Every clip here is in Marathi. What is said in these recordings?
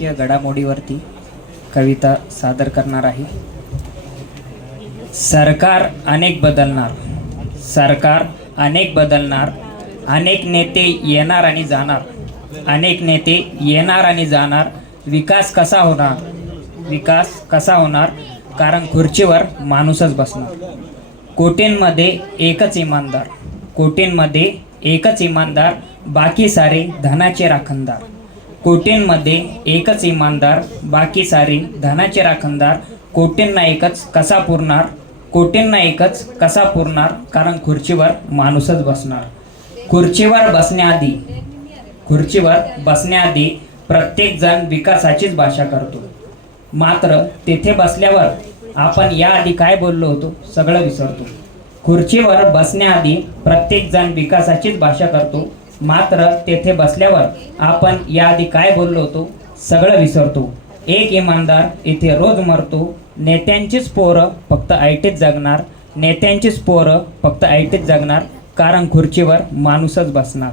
राजकीय घडामोडीवरती कविता सादर करणार आहे. सरकार अनेक बदलणार. सरकार अनेक बदलणार. अनेक नेते येणार आणि जाणार. अनेक नेते येणार आणि जाणार. विकास कसा होणार? विकास कसा होणार? कारण खुर्चीवर माणूसच बसणार. कोटींमध्ये एकच इमानदार. कोटींमध्ये एकच इमानदार. बाकी सारे धनाचे राखणदार. कोटींमध्ये एकच इमानदार बाकी सारे धनाचे राखणदार कोटींना एकच कसा पुरणार? कोटींना एकच कसा पुरणार? कारण खुर्चीवर माणूसच बसणार. खुर्चीवर बसण्याआधी खुर्चीवर बसण्याआधी प्रत्येक जण विकासाचीच भाषा करतो. मात्र तेथे बसल्यावर आपण याआधी काय बोललो होतो? सगळं विसरतो. खुर्चीवर बसण्याआधी प्रत्येक जण विकासाचीच भाषा करतो. मात्र तेथे बसल्यावर आपण याआधी काय बोललो होतो? सगळं विसरतो. एक इमानदार इथे रोज मरतो. नेत्यांचीच पोरं फक्त आयटीत जगणार. नेत्यांचीच पोरं फक्त आयटीत जगणार. कारण खुर्चीवर माणूसच बसणार.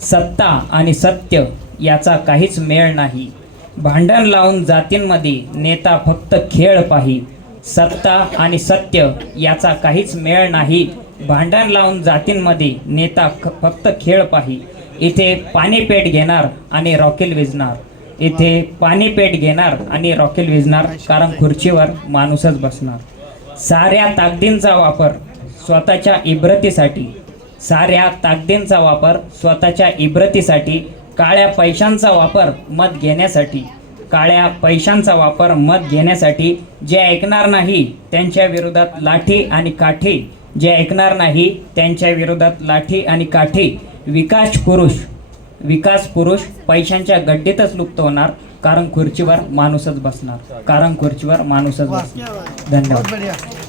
सत्ता आणि सत्य याचा काहीच मेळ नाही. भांडण लावून जातींमध्ये नेता फक्त खेळ पाही. सत्ता आणि सत्य याचा काहीच मेळ नाही. भांडण लावून जातींमध्ये नेता ख- फक्त खेळ पाही. इथे पाणीपेट घेणार आणि रॉकेल विजणार इथे पाणीपेट घेणार आणि रॉकेल विजणार कारण खुर्चीवर माणूसच बसणार. साऱ्या ताकदींचा वापर स्वतःच्या इब्रतीसाठी. साऱ्या ताकदींचा वापर स्वतःच्या इब्रतीसाठी. काळ्या पैशांचा वापर मत घेण्यासाठी. काळ्या पैशांचा वापर मत घेण्यासाठी जे ऐकणार नाही त्यांच्या विरोधात लाठी आणि काठी. जे ऐकणार नाही त्यांच्या विरोधात लाठी आणि काठी. विकास पुरुष विकास पुरुष पैशांच्या गड्डीतच लुप्त होणार कारण खुर्चीवर माणूसच बसणार. कारण खुर्चीवर माणूसच बसणार. धन्यवाद.